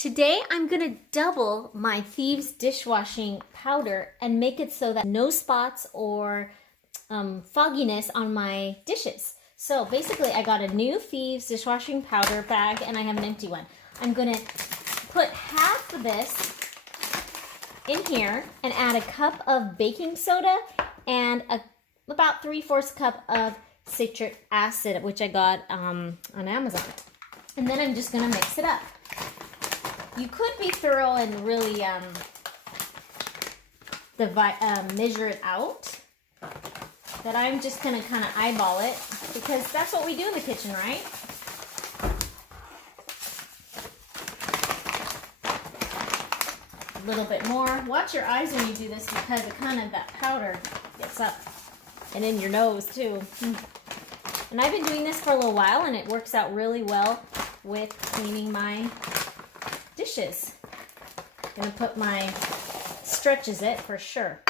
Today I'm going to double my Thieves dishwashing powder and make it so that no spots or fogginess on my dishes. So basically I got a new Thieves dishwashing powder bag and I have an empty one. I'm going to put half of this in here and add a cup of baking soda and about 3/4 cup of citric acid, which I got on Amazon. And then I'm just going to mix it up. You could be thorough and really measure it out, but I'm just going to kind of eyeball it because that's what we do in the kitchen, right? A little bit more. Watch your eyes when you do this because it that powder gets up and in your nose too. And I've been doing this for a little while and it works out really well with cleaning my dishes. Gonna put my stretches it for sure.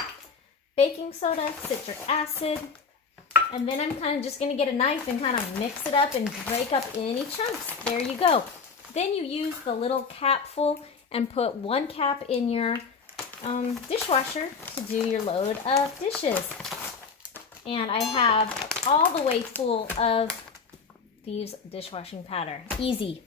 Baking soda, citric acid, and then I'm kind of just gonna get a knife and kind of mix it up and break up any chunks. There you go. Then you use the little capful and put 1 cap in your dishwasher to do your load of dishes. And I have all the way full of Thieves dishwashing powder. Easy.